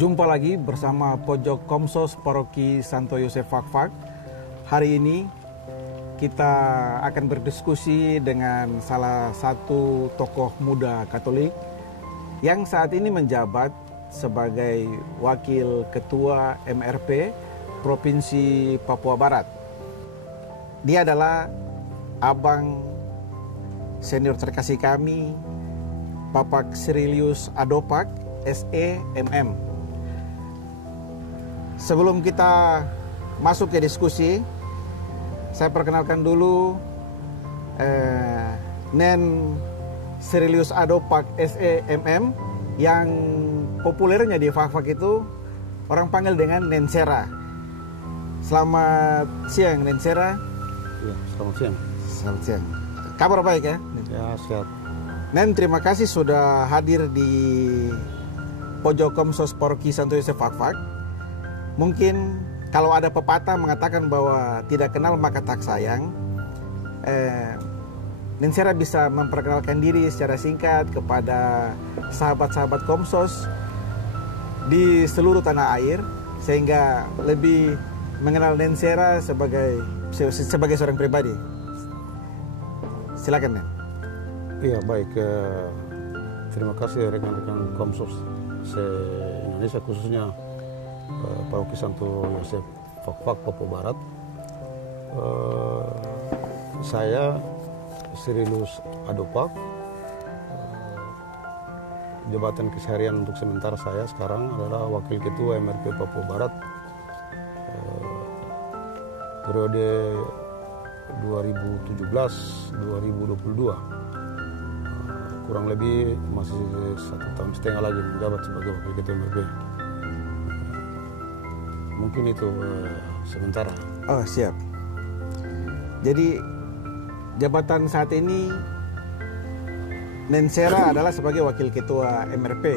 Jumpa lagi bersama Pojok Komsos Paroki Santo Yosef Fakfak. Hari ini kita akan berdiskusi dengan salah satu tokoh muda Katolik yang saat ini menjabat sebagai Wakil Ketua MRP Provinsi Papua Barat. Dia adalah abang senior terkasih kami, Bapak Sirilius Adopak, SEMM. Sebelum kita masuk ke diskusi, saya perkenalkan dulu Nen Sirilius Adopak SEMM yang populernya di Fakfak itu orang panggil dengan Nen Sera. Selamat siang Nen Sera. Ya, selamat siang. Selamat siang. Kabar baik ya? Ya, sehat. Nen, terima kasih sudah hadir di Pojok Komsos Paroki Santo Yosef Fakfak. Mungkin kalau ada pepatah mengatakan bahwa tidak kenal maka tak sayang, Nen Sera bisa memperkenalkan diri secara singkat kepada sahabat-sahabat Komsos di seluruh tanah air, sehingga lebih mengenal Nen Sera sebagai seorang pribadi. Silakan Nen. Iya, baik. Terima kasih rekan-rekan Komsos se-Indonesia, khususnya Paroki Santo Yosef Fakfak Papua Barat. Saya Sirilius Adopak. Jabatan keseharian untuk sementara saya sekarang adalah Wakil Ketua MRP Papua Barat periode 2017-2022. Kurang lebih masih 1,5 tahun lagi menjabat sebagai Wakil Ketua MRP. Mungkin itu sementara. Oh, siap. Jadi jabatan saat ini Nen Sera adalah sebagai Wakil Ketua MRP.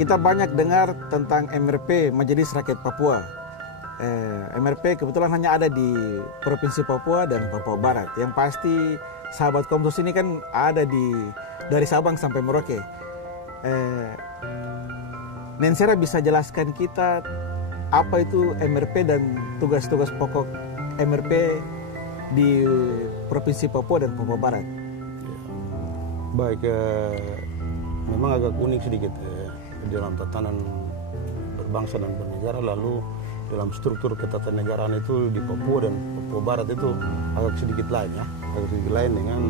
Kita banyak dengar tentang MRP, Majelis Rakyat Papua. MRP kebetulan hanya ada di Provinsi Papua dan Papua Barat. Yang pasti sahabat Komsos ini kan ada dari Sabang sampai Merauke. Nen Sera bisa jelaskan kita apa itu MRP dan tugas-tugas pokok MRP di Provinsi Papua dan Papua Barat? Baik, memang agak unik sedikit dalam tatanan berbangsa dan bernegara, lalu dalam struktur ketatanegaraan itu di Papua dan Papua Barat itu agak sedikit lain ya, agak sedikit lain dengan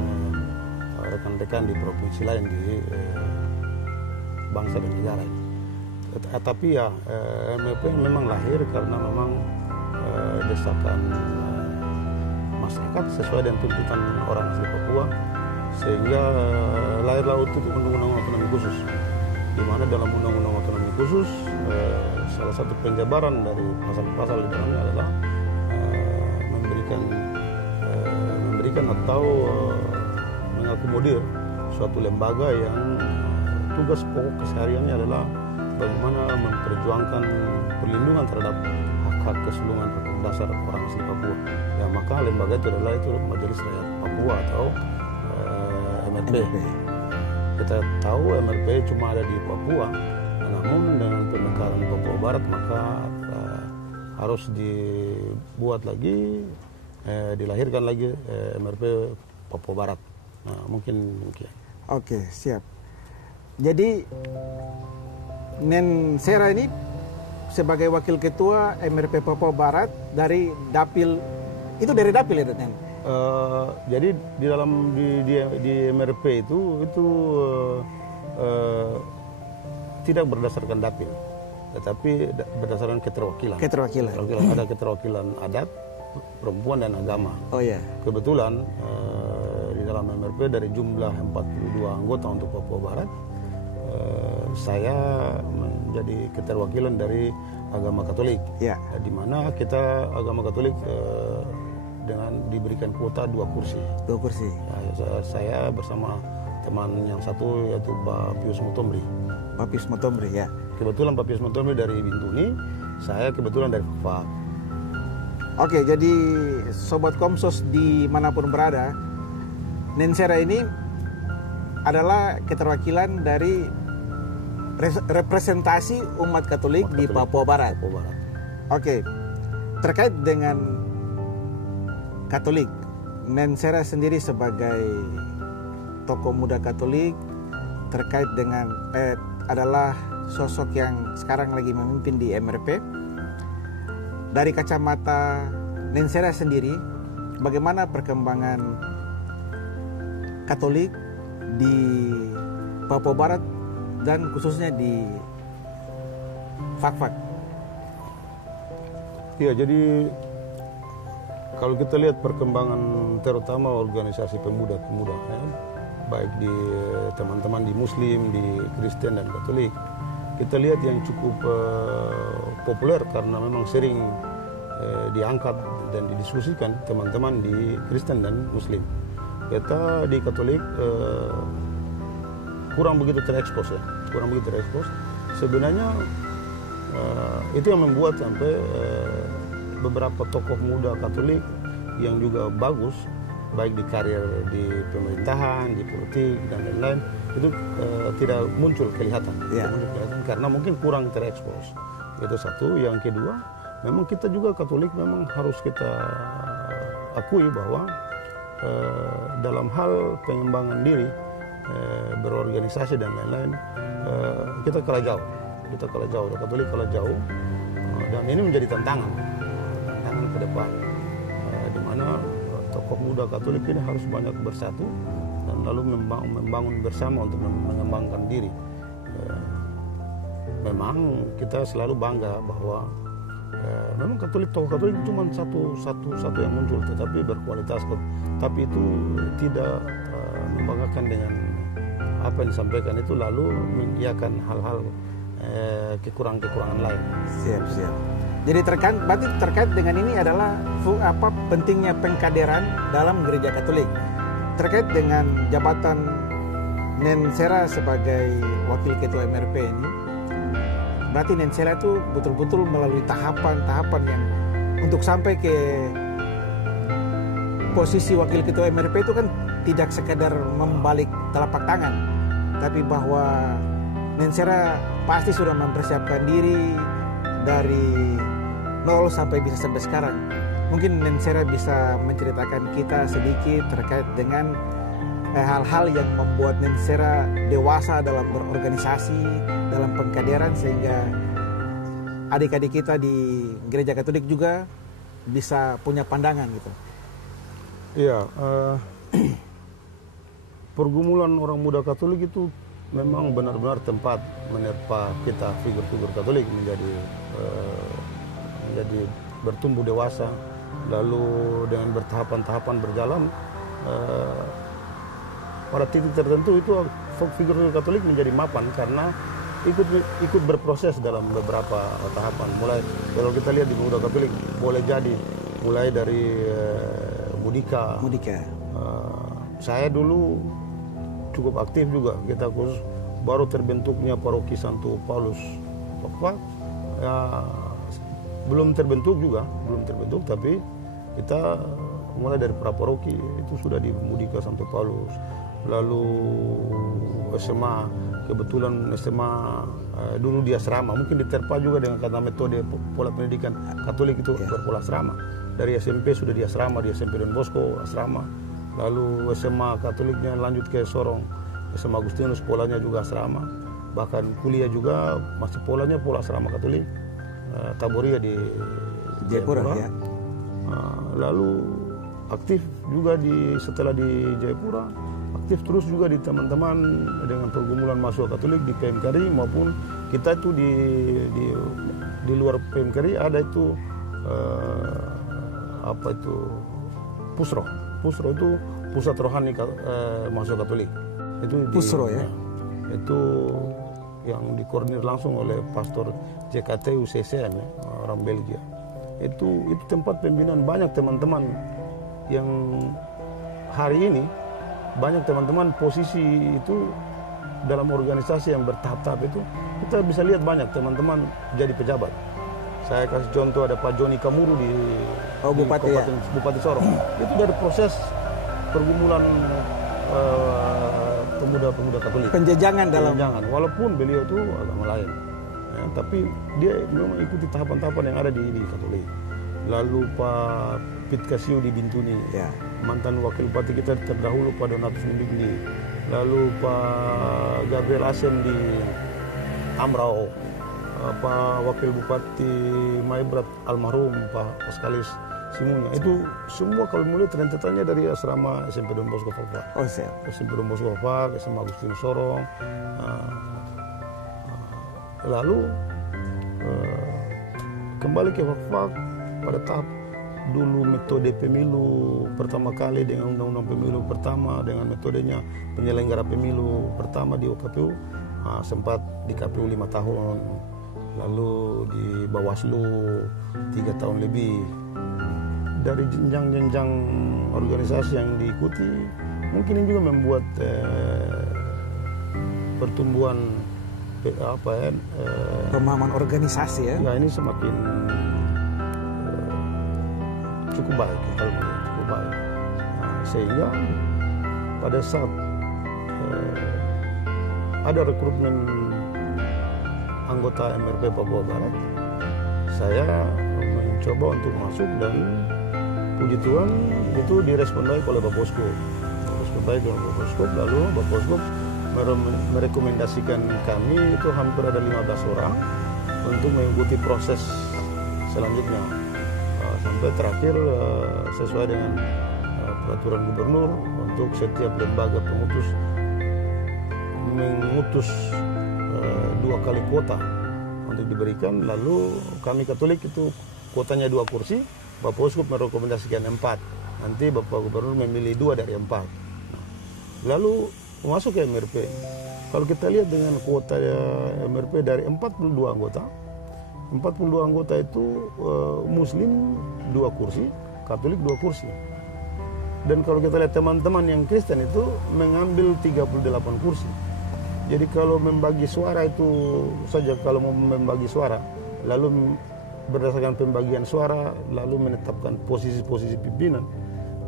rekan-rekan di provinsi lain di bangsa dan negara ini. Tapi ya MRP memang lahir karena memang desakan masyarakat sesuai dengan tuntutan orang asli Papua, sehingga lahirlah untuk undang-undang otonomi khusus, di mana dalam undang-undang otonomi khusus salah satu penjabaran dari pasal-pasal di dalamnya adalah memberikan atau mengakomodir suatu lembaga yang tugas pokok kesehariannya adalah bagaimana memperjuangkan perlindungan terhadap hak-hak keseluruhan dasar orang asli Papua. Ya, maka lembaga itu adalah Majelis Rakyat Papua atau MRP. Kita tahu MRP cuma ada di Papua, namun dengan pemekaran Papua Barat maka harus dibuat lagi, dilahirkan lagi MRP Papua Barat. Nah, mungkin demikian. Oke, siap. Jadi Nen Sera ini sebagai Wakil Ketua MRP Papua Barat dari Dapil, itu dari Dapil ya Nen? Jadi di dalam di MRP itu tidak berdasarkan Dapil, tetapi berdasarkan keterwakilan. Ada keterwakilan adat, perempuan dan agama. Oh ya. Kebetulan di dalam MRP dari jumlah 42 anggota untuk Papua Barat, saya menjadi keterwakilan dari agama Katolik, ya. Di mana kita agama Katolik dengan diberikan kuota 2 kursi. 2 kursi. Ya, saya bersama teman yang satu yaitu Pak Pius Mutomri. Pak Pius Mutomri ya. Kebetulan Pak Pius Mutomri dari Bintuni, saya kebetulan dari Fakfak. Oke, jadi Sobat Komsos dimanapun berada, Nen Sera ini adalah keterwakilan dari representasi umat Katolik di Papua Barat. Papua Barat. Oke, terkait dengan Katolik, Nensera sendiri sebagai tokoh muda Katolik terkait dengan adalah sosok yang sekarang lagi memimpin di MRP. Dari kacamata Nensera sendiri, bagaimana perkembangan Katolik di Papua Barat dan khususnya di Fak-Fak? Ya, jadi kalau kita lihat perkembangan terutama organisasi pemuda-pemuda, baik di teman-teman di Muslim, di Kristen dan Katolik, kita lihat yang cukup populer karena memang sering diangkat dan didiskusikan teman-teman di Kristen dan Muslim. Kita di Katolik kurang begitu terekspos ya, kurang begitu terekspos. Sebenarnya itu yang membuat sampai beberapa tokoh muda Katolik yang juga bagus, baik di karir di pemerintahan, di politik dan lain-lain, itu tidak muncul kelihatan, karena mungkin kurang terekspos. Itu satu. Yang kedua, memang kita juga Katolik memang harus kita akui bahwa dalam hal pengembangan diri, berorganisasi dan lain-lain, kita kalah jauh. Katolik kalah jauh, dan ini menjadi tantangan ke depan, di mana tokoh muda Katolik ini harus banyak bersatu dan lalu membangun bersama untuk mengembangkan diri. Memang kita selalu bangga bahwa memang tokoh Katolik cuma satu yang muncul, tetapi berkualitas. Tapi itu tidak membanggakan dengan apa yang disampaikan itu, lalu mengiyakan hal-hal kekurangan-kekurangan lain. Siap. Jadi berarti terkait dengan ini adalah pentingnya pengkaderan dalam gereja Katolik. Terkait dengan jabatan Nensera sebagai wakil ketua MRP ini, berarti Nensera itu betul-betul melalui tahapan-tahapan yang untuk sampai ke posisi wakil ketua MRP itu kan tidak sekadar membalik telapak tangan, tapi bahwa Nensera pasti sudah mempersiapkan diri dari nol sampai sekarang. Mungkin Nensera bisa menceritakan kita sedikit terkait dengan hal-hal yang membuat Nensera dewasa dalam berorganisasi, dalam pengkaderan, sehingga adik-adik kita di gereja Katolik juga bisa punya pandangan gitu. Iya, pergumulan orang muda Katolik itu memang benar-benar tempat menerpa kita figur-figur Katolik menjadi bertumbuh dewasa, lalu dengan bertahapan-tahapan berjalan, pada titik tertentu itu figur Katolik menjadi mapan karena ikut berproses dalam beberapa tahapan. Mulai kalau kita lihat di muda Katolik boleh jadi mulai dari Mudika. Saya dulu cukup aktif juga, kita khusus baru terbentuknya paroki Santo Paulus Fak-Fak, belum terbentuk, tapi kita mulai dari praparoki itu sudah di Mudika Santo Paulus, lalu SMA, kebetulan SMA dulu di asrama, mungkin diterpa juga dengan kata metode pola pendidikan Katolik itu berpola asrama. Dari SMP sudah di asrama, di SMP Don Bosco asrama, lalu SMA Katoliknya lanjut ke Sorong, SMA Agustinus polanya juga asrama, bahkan kuliah juga masih polanya pola asrama Katolik. Taboria di Jayapura. Ya. Lalu aktif juga setelah di Jayapura, aktif terus juga di teman-teman dengan pergumulan mahasiswa Katolik di PMKRI, maupun kita itu di luar PMKRI ada itu Pusro itu pusat rohani mahasiswa Katolik. Itu Pusro ya. Itu yang dikoordinir langsung oleh Pastor JKT UCCM, orang Belgia. Itu tempat pembinaan banyak teman-teman yang hari ini banyak teman-teman posisi itu dalam organisasi yang bertahap-tahap itu kita bisa lihat banyak teman-teman jadi pejabat. Saya kasih contoh, ada Pak Joni Kamuru di Bupati Sorong. Itu dari proses pergumulan pemuda-pemuda Katolik. Penjejangan dalam. Penjejangan, walaupun beliau itu agama lain, ya, tapi dia memang ikuti tahapan-tahapan yang ada di Katolik. Lalu Pak Pit Kasio di Bintuni, Ya. mantan wakil bupati kita terdahulu Pak Donatus Mendikni, lalu Pak Gabriel Asem di Amrao, Pak wakil bupati Maibrat almarhum Pak Paskalis Simunya. Itu semua kalau mulai rentetannya dari asrama SMP Don Bosco Fakfak. Oh, siap. SMP Don Bosco Fakfak, SMA Agustinus Sorong. Lalu kembali ke Fakfak pada tahap dulu metode pemilu pertama kali dengan undang-undang pemilu pertama dengan metodenya penyelenggara pemilu pertama di OKPU, sempat di KPU 5 tahun, lalu di Bawaslu 3 tahun lebih. Dari jenjang-jenjang organisasi yang diikuti mungkin ini juga membuat pertumbuhan pemahaman organisasi ya. Ya ini semakin cukup baik, kalau cukup baik. Sehingga pada saat ada rekrutmen anggota MRP Papua Barat, saya mencoba untuk masuk dan puji Tuhan itu direspon baik oleh Bapak Posko. Respon baik oleh Bapak Posko, lalu Bapak Posko merekomendasikan kami itu hampir ada 15 orang untuk mengikuti proses selanjutnya. Sampai terakhir sesuai dengan peraturan gubernur untuk setiap lembaga pengutus mengutus 2 kali kuota untuk diberikan. Lalu kami Katolik itu kuotanya 2 kursi, Bapak Uskup merekomendasikan 4. Nanti Bapak Gubernur memilih 2 dari 4. Lalu masuk ke MRP. Kalau kita lihat dengan kuota MRP dari 42 anggota, 42 anggota itu Muslim 2 kursi, Katolik 2 kursi. Dan kalau kita lihat teman-teman yang Kristen itu mengambil 38 kursi. Jadi kalau membagi suara itu saja, kalau mau membagi suara, lalu berdasarkan pembagian suara, lalu menetapkan posisi-posisi pimpinan,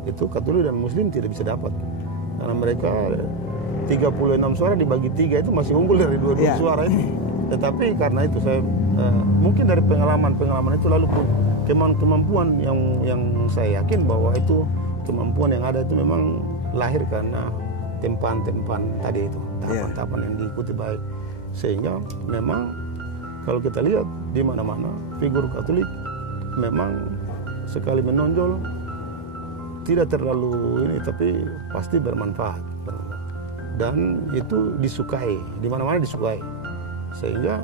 itu Katolik dan Muslim tidak bisa dapat. Karena mereka 36 suara dibagi 3 itu masih unggul dari 22 suara ini. Tetapi karena itu saya mungkin dari pengalaman itu lalu kemampuan yang saya yakin bahwa itu kemampuan yang ada itu memang lahir karena tempan-tempan tadi itu, tahapan-tahapan yang diikuti baik. Sehingga memang kalau kita lihat di mana-mana figur Katolik memang sekali menonjol tidak terlalu ini, tapi pasti bermanfaat. Dan itu disukai, di mana-mana disukai. Sehingga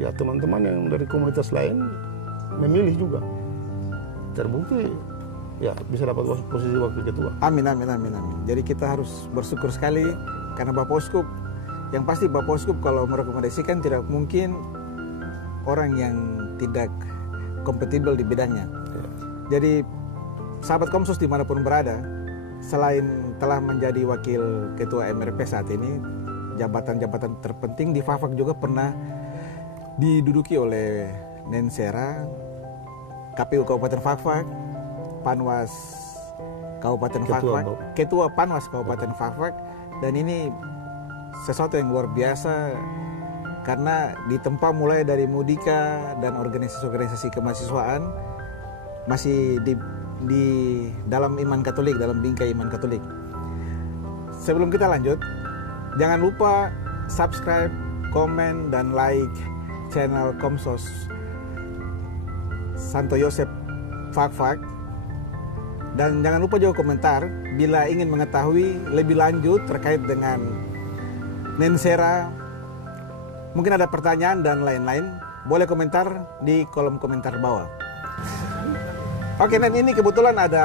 ya teman-teman yang dari komunitas lain memilih juga. Terbukti ya bisa dapat posisi wakil ketua. Amin, amin, amin, amin. Jadi kita harus bersyukur sekali karena Bapak Uskup, yang pasti Bapak Uskup kalau merekomendasikan tidak mungkin orang yang tidak kompatibel di bidangnya. Ya. Jadi sahabat Komsos dimanapun berada, selain telah menjadi wakil ketua MRP saat ini, jabatan-jabatan terpenting di Fakfak juga pernah diduduki oleh Nensera, KPU Kabupaten Fakfak, Panwas Kabupaten Fakfak, Ketua Panwas Kabupaten Fakfak, dan ini sesuatu yang luar biasa karena ditempa mulai dari Mudika dan organisasi-organisasi kemahasiswaan masih di dalam iman Katolik, dalam bingkai iman Katolik. Sebelum kita lanjut, jangan lupa subscribe, komen, dan like channel Komsos Santo Yosep Fakfak. Dan jangan lupa juga komentar bila ingin mengetahui lebih lanjut terkait dengan Nensera, mungkin ada pertanyaan dan lain-lain, boleh komentar di kolom komentar bawah. Oke, dan ini kebetulan ada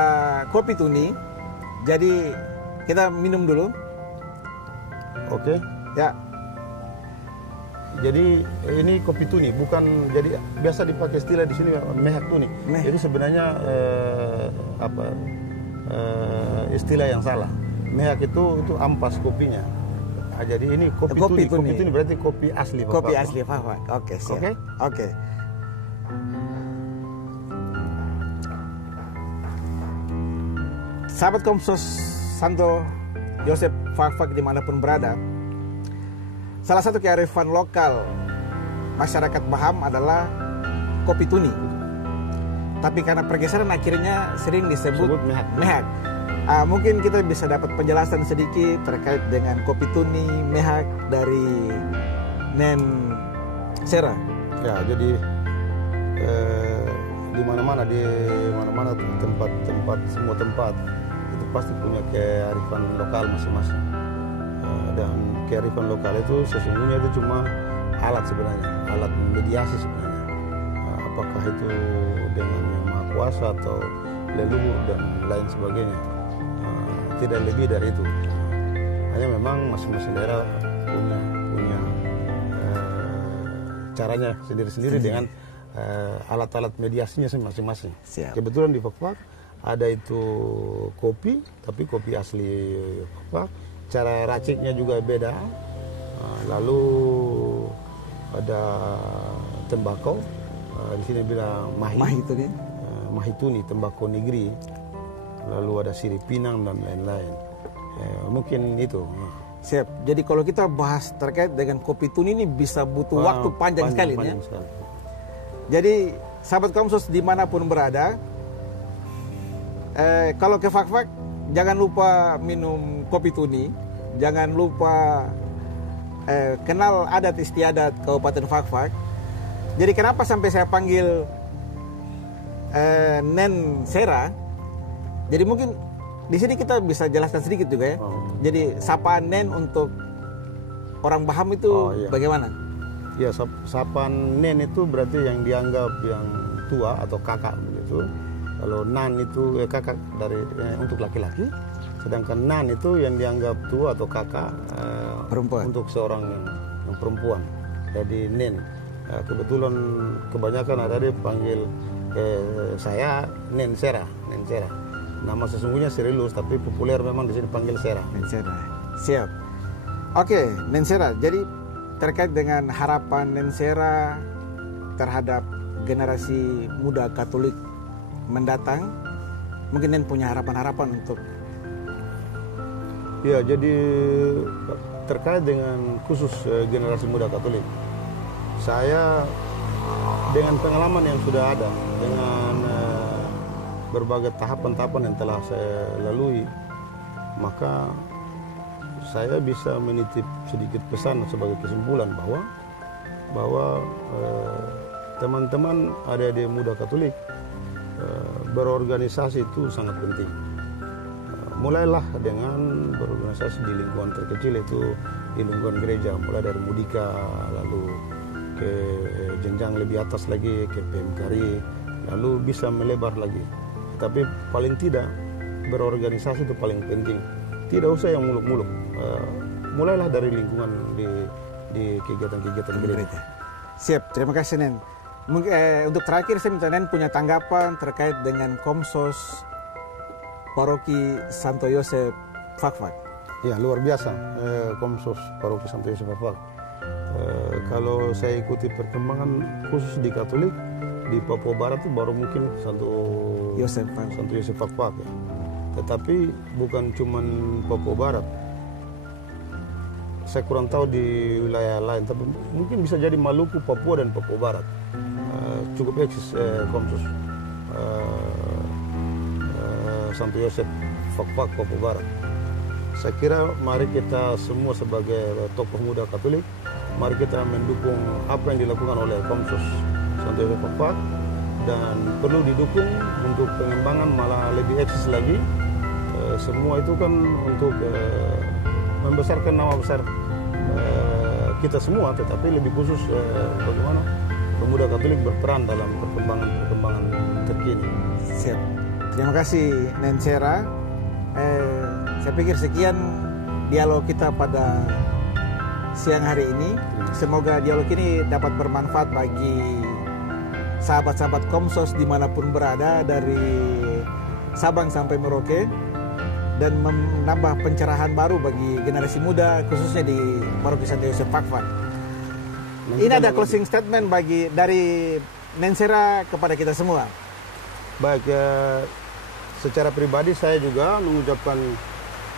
kopi tuni, jadi kita minum dulu. Oke. Ya. Jadi ini kopi tuni, bukan, jadi biasa dipakai istilah di sini mehak tuni. Jadi sebenarnya istilah yang salah. Mehak itu ampas kopinya. Nah, jadi ini kopi tuni. Kopi tuni berarti kopi asli Fakfak. Kopi asli Fakfak. Oke, siap. Oke. Sahabat Komsos Santo Yosep Fak-Fak dimanapun berada, salah satu kearifan lokal masyarakat Baham adalah kopi tuni. Tapi karena pergeseran akhirnya sering disebut mehak. Mungkin kita bisa dapat penjelasan sedikit terkait dengan kopi tuni, mehak dari Nen Sera. Ya, jadi di mana-mana tempat semua tempat itu pasti punya kearifan lokal masing-masing. Dan kearifan lokal itu sesungguhnya itu cuma alat sebenarnya, alat mediasi sebenarnya. Apakah itu dengan yang maha kuasa atau leluhur dan lain sebagainya. Tidak lebih dari itu. Hanya memang masing-masing daerah punya caranya sendiri-sendiri dengan alat-alat mediasinya masing-masing. Kebetulan di Fak-Fak ada itu kopi, tapi kopi asli Fak-Fak. Cara raciknya juga beda. Lalu ada tembakau. Di sini bilang mahituni, tembakau negeri. Lalu ada sirih pinang dan lain-lain. Mungkin itu. Siap. Jadi kalau kita bahas terkait dengan kopi tuni ini bisa butuh waktu panjang sekali. Jadi sahabat Komsos dimanapun berada, kalau ke Fak-Fak jangan lupa minum kopi tuni, jangan lupa kenal adat istiadat Kabupaten Fak-Fak. Jadi kenapa sampai saya panggil Nen Sera? Jadi mungkin di sini kita bisa jelaskan sedikit juga ya. Jadi sapaan Nen untuk orang Baham itu bagaimana? Ya, sapaan Nen itu berarti yang dianggap yang tua atau kakak begitu. Kalau Nan itu kakak dari untuk laki-laki, sedangkan Nan itu yang dianggap tua atau kakak perempuan untuk seorang yang perempuan. Jadi Nen. Kebetulan kebanyakan ada dipanggil saya Nen Sera. Nama sesungguhnya Sirilus, tapi populer memang di sini panggil Sera. Nen Sera. Siap. Oke, Nen Sera. Jadi terkait dengan harapan Nen Sera terhadap generasi muda Katolik mendatang, mungkin Nen punya harapan-harapan untuk. Ya, jadi terkait dengan khusus generasi muda Katolik, saya dengan pengalaman yang sudah ada, dengan berbagai tahapan-tahapan yang telah saya lalui, maka saya bisa menitip sedikit pesan sebagai kesimpulan bahwa teman-teman adik-adik muda Katolik berorganisasi itu sangat penting. Mulailah dengan berorganisasi di lingkungan terkecil, itu di lingkungan gereja, mulai dari Mudika, lalu ke jenjang lebih atas lagi ke PMKRI, lalu bisa melebar lagi. Tapi paling tidak berorganisasi itu paling penting. Tidak usah yang muluk-muluk. Mulailah dari lingkungan di kegiatan-kegiatan gereja. Siap, terima kasih Nen. Mungkin untuk terakhir saya minta Nen punya tanggapan terkait dengan Komsos Paroki Santo Yosef Fak-Fak. Ya, luar biasa Komsos Paroki Santo Yosef Fak-Fak. Kalau saya ikuti perkembangan khusus di Katolik di Papua Barat itu baru mungkin Santo Yosef Fak-Fak ya. Tetapi bukan cuma Papua Barat. Saya kurang tahu di wilayah lain, tapi mungkin bisa jadi Maluku, Papua dan Papua Barat. Cukup eksis Komsos Santo Yosef Fak-Fak Papua Barat. Saya kira mari kita semua sebagai tokoh muda Katolik, mari kita mendukung apa yang dilakukan oleh Komsos Santo Yosef Fak-Fak, dan perlu didukung untuk pengembangan malah lebih eksis lagi. Semua itu kan untuk membesarkan nama besar kita semua, tetapi lebih khusus bagaimana pemuda Katolik berperan dalam perkembangan terkini. Siap. Terima kasih Nen Sera. Saya pikir sekian dialog kita pada siang hari ini. Semoga dialog ini dapat bermanfaat bagi sahabat-sahabat Komsos dimanapun berada, dari Sabang sampai Merauke, dan menambah pencerahan baru bagi generasi muda khususnya di Paroki Santo Yosef Fak-Fak. Ini ada closing statement dari Nen Sera kepada kita semua. Baik, secara pribadi saya juga mengucapkan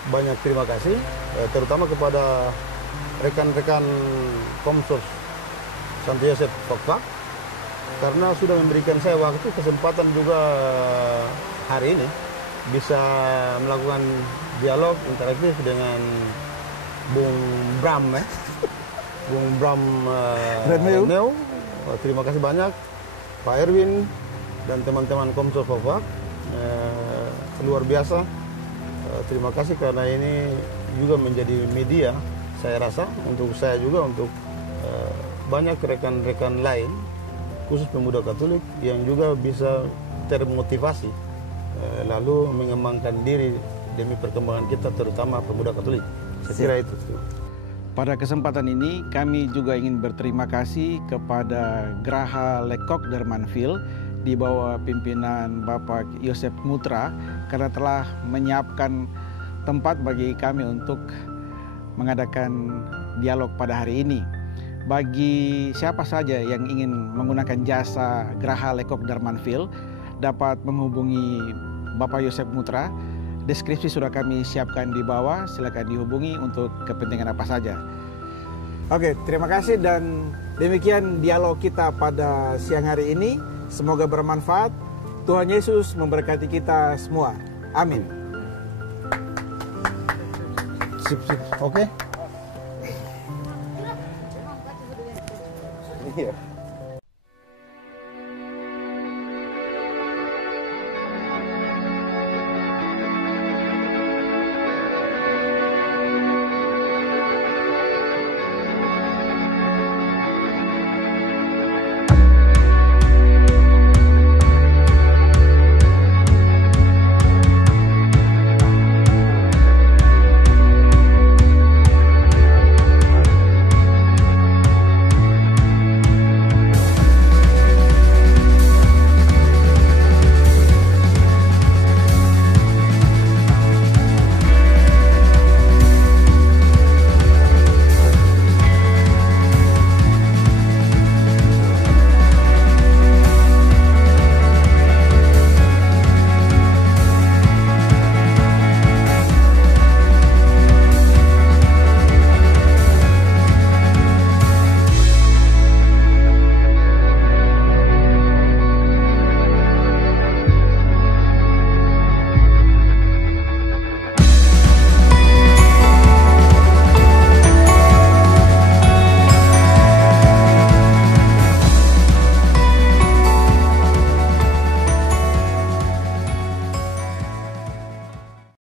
banyak terima kasih, terutama kepada rekan-rekan Komsos Santo Yosef Fak-Fak, karena sudah memberikan saya waktu, kesempatan juga hari ini bisa melakukan dialog interaktif dengan Bung Bram, Bung Bram Redmeu. Terima kasih banyak Pak Erwin dan teman-teman Komsos Fak-Fak, luar biasa. Terima kasih karena ini juga menjadi media, saya rasa, untuk saya juga, untuk banyak rekan-rekan lain, khusus pemuda Katolik yang juga bisa termotivasi lalu mengembangkan diri demi perkembangan kita, terutama pemuda Katolik. Saya kira itu. Pada kesempatan ini kami juga ingin berterima kasih kepada Geraha Lekok Darmanville di bawah pimpinan Bapak Yosef Mutra karena telah menyiapkan tempat bagi kami untuk mengadakan dialog pada hari ini. Bagi siapa saja yang ingin menggunakan jasa Geraha Lekok Darmanville dapat menghubungi Bapak Yosef Mutra. Deskripsi sudah kami siapkan di bawah, silakan dihubungi untuk kepentingan apa saja. Oke, terima kasih dan demikian dialog kita pada siang hari ini. Semoga bermanfaat. Tuhan Yesus memberkati kita semua. Amin. Sip. Oke. Iya.